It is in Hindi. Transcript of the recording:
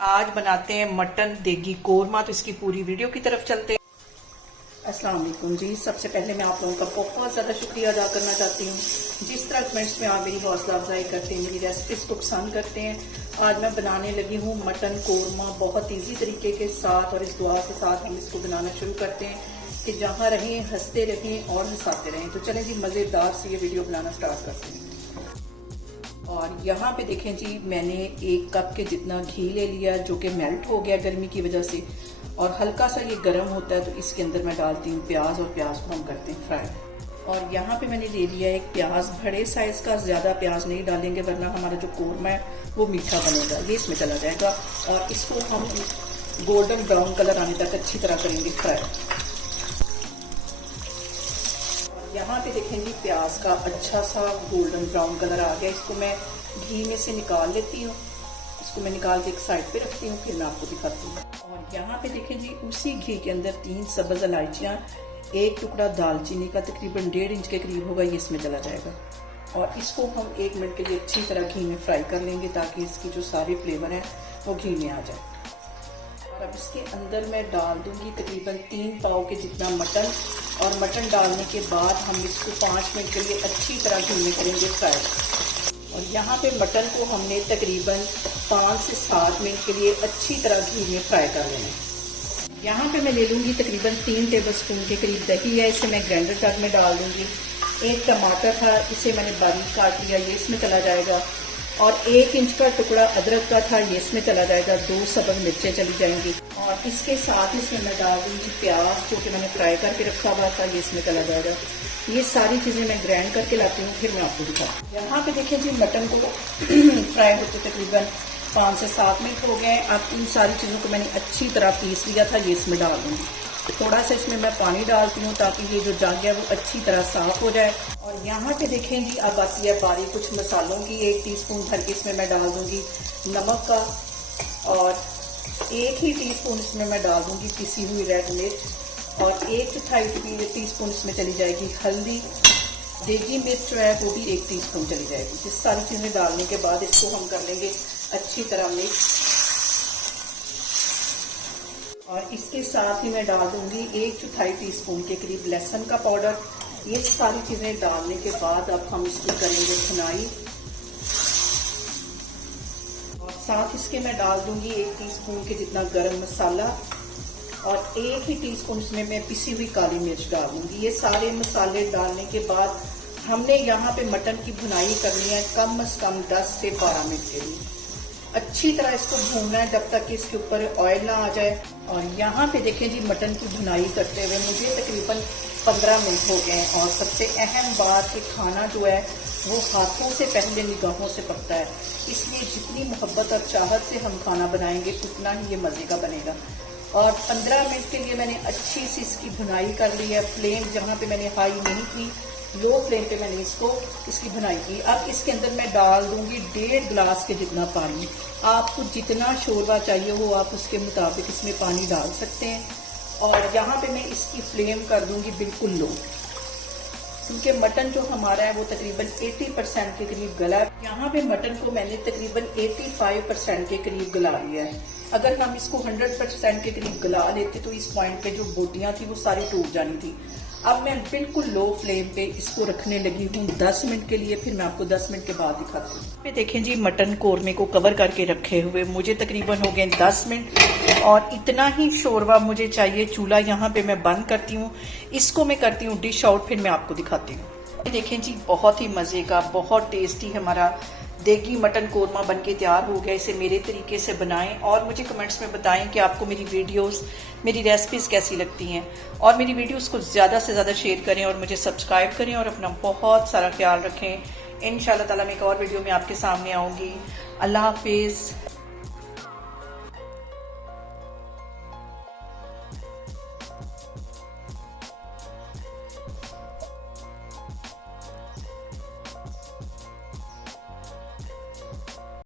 आज बनाते हैं मटन देगी कोरमा, तो इसकी पूरी वीडियो की तरफ चलते हैं। अस्सलाम वालेकुम जी। सबसे पहले मैं आप लोगों का बहुत ज़्यादा शुक्रिया अदा करना चाहती हूँ जिस तरह कमेंट्स में आप मेरी हौसला अफजाई करते हैं, मेरी रेसिपीज़ को पसंद करते हैं। आज मैं बनाने लगी हूँ मटन कोरमा बहुत ईजी तरीके के साथ, और इस दुआ के साथ हम इसको बनाना शुरू करते हैं कि जहाँ रहें हंसते रहें और हंसाते रहें। तो चलें जी, मज़ेदार से ये वीडियो बनाना स्टार्ट करते हैं। और यहाँ पे देखें जी, मैंने 1 कप के जितना घी ले लिया जो कि मेल्ट हो गया गर्मी की वजह से, और हल्का सा ये गर्म होता है तो इसके अंदर मैं डालती हूँ प्याज, और प्याज को हम करते हैं फ्राई। और यहाँ पे मैंने ले लिया एक प्याज, बड़े साइज का, ज़्यादा प्याज नहीं डालेंगे वरना हमारा जो कोरमा है वो मीठा बनेगा, ये इसमें चला जाएगा। और इसको हम गोल्डन ब्राउन कलर आने तक अच्छी तरह करेंगे फ्राई। यहाँ पे देखेंगे प्याज का अच्छा सा गोल्डन ब्राउन कलर आ गया। इसको मैं घी में से निकाल लेती हूँ, इसको मैं निकाल के एक साइड पे रखती हूँ, फिर मैं आपको दिखाती हूँ। और यहाँ पे देखें जी, उसी घी के अंदर 3 सब्ज़ इलायचियाँ, 1 टुकड़ा दालचीनी का तकरीबन 1.5 इंच के करीब होगा, ये इसमें चला जाएगा। और इसको हम 1 मिनट के लिए अच्छी तरह घी में फ्राई कर लेंगे ताकि इसकी जो सारे फ्लेवर हैं वो घी में आ जाए। और अब इसके अंदर मैं डाल दूंगी तकरीबन 3 पाव के जितना मटन, और मटन डालने के बाद हम इसको 5 मिनट के लिए अच्छी तरह घी में करेंगे फ्राई। और यहाँ पे मटन को हमने तकरीबन 5 से 7 मिनट के लिए अच्छी तरह घी में फ्राई कर लेना है। यहाँ पे मैं ले लूँगी तकरीबन 3 टेबलस्पून के करीब दही है, इसे मैं ग्राइंडर जग में डाल दूँगी। 1 टमाटर था, इसे मैंने बारीक काट लिया, ये इसमें चला जाएगा। और 1 इंच का टुकड़ा अदरक का था, ये इसमें चला जाएगा। 2 सब्ज़ मिर्चें चली जाएंगी। और इसके साथ इसमें मैं डाल दूँगी प्याज जो कि मैंने फ्राई करके रखा हुआ था, ये इसमें चला जाएगा। ये सारी चीज़ें मैं ग्राइंड करके लाती हूँ, फिर मैं आपको दिखाती हूँ। यहाँ पे देखिए जी, मटन को फ्राई होते तकरीबन 5 से 7 मिनट हो गए। अब इन सारी चीज़ों को मैंने अच्छी तरह पीस लिया था, ये इसमें डाल दूँगी। थोड़ा सा इसमें मैं पानी डालती हूँ ताकि ये जो जग है वो अच्छी तरह साफ हो जाए। और यहाँ पे देखें जी, अब आती है बारी कुछ मसालों की। 1 टीस्पून भर के इसमें मैं डाल दूँगी नमक का, और 1 ही टीस्पून इसमें मैं डाल दूँगी पिसी हुई रेड मिर्च, और 1/4 टीस्पून इसमें चली जाएगी हल्दी। देगी मिर्च जो है वो भी 1 टीस्पून चली जाएगी। ये सारी चीज़ें डालने के बाद इसको हम कर लेंगे अच्छी तरह मिक्स। और इसके साथ ही मैं डाल दूंगी 1/4 टीस्पून के करीब लहसुन का पाउडर। ये सारी चीज़ें डालने के बाद अब हम इसको करेंगे भुनाई। और साथ इसके मैं डाल दूंगी 1 टीस्पून के जितना गरम मसाला, और 1 ही टीस्पून इसमें मैं पिसी हुई काली मिर्च डाल दूंगी। ये सारे मसाले डालने के बाद हमने यहाँ पे मटन की भुनाई करनी है कम से कम 10 से 12 मिनट के लिए। अच्छी तरह इसको भूनना है जब तक कि इसके ऊपर ऑयल ना आ जाए। और यहाँ पे देखें जी, मटन की भुनाई करते हुए मुझे तकरीबन 15 मिनट हो गए हैं। और सबसे अहम बात कि खाना जो है वो हाथों से पहले निगाहों से पकता है, इसलिए जितनी मोहब्बत और चाहत से हम खाना बनाएंगे उतना ही ये मज़े का बनेगा। और 15 मिनट के लिए मैंने अच्छी सी इसकी भुनाई कर ली है। फ्लेम जहाँ पे मैंने हाई नहीं की, लो फ्लेम पे मैंने इसकी भुनाई की। अब इसके अंदर मैं डाल दूंगी 1.5 गिलास के जितना पानी। आपको जितना शोरबा चाहिए हो आप उसके मुताबिक इसमें पानी डाल सकते हैं। और यहाँ पे मैं इसकी फ्लेम कर दूंगी बिल्कुल लो, क्योंकि मटन जो हमारा है वो तकरीबन 80% के करीब गला है। यहाँ पे मटन को मैंने तकरीबन 85% के करीब गला लिया है। अगर हम इसको 100% के करीब गला लेते तो इस पॉइंट पे जो बोटियाँ थी वो सारी टूट जानी थी। अब मैं बिल्कुल लो फ्लेम पे इसको रखने लगी हूँ 10 मिनट के लिए, फिर मैं आपको 10 मिनट के बाद दिखाती हूँ। पे देखें जी, मटन कोरमे को कवर करके रखे हुए मुझे तकरीबन हो गए 10 मिनट, और इतना ही शोरबा मुझे चाहिए। चूल्हा यहाँ पे मैं बंद करती हूँ, इसको मैं करती हूँ डिश आउट, फिर मैं आपको दिखाती हूँ। देखें जी, बहुत ही मज़े का, बहुत टेस्टी हमारा देगी मटन कोरमा बनके तैयार हो गया। इसे मेरे तरीके से बनाएं और मुझे कमेंट्स में बताएं कि आपको मेरी वीडियोस, मेरी रेसिपीज़ कैसी लगती हैं। और मेरी वीडियोस को ज़्यादा से ज़्यादा शेयर करें और मुझे सब्सक्राइब करें, और अपना बहुत सारा ख्याल रखें। इंशाल्लाह ताला मैं एक और वीडियो में आपके सामने आऊँगी। अल्लाह हाफिज़।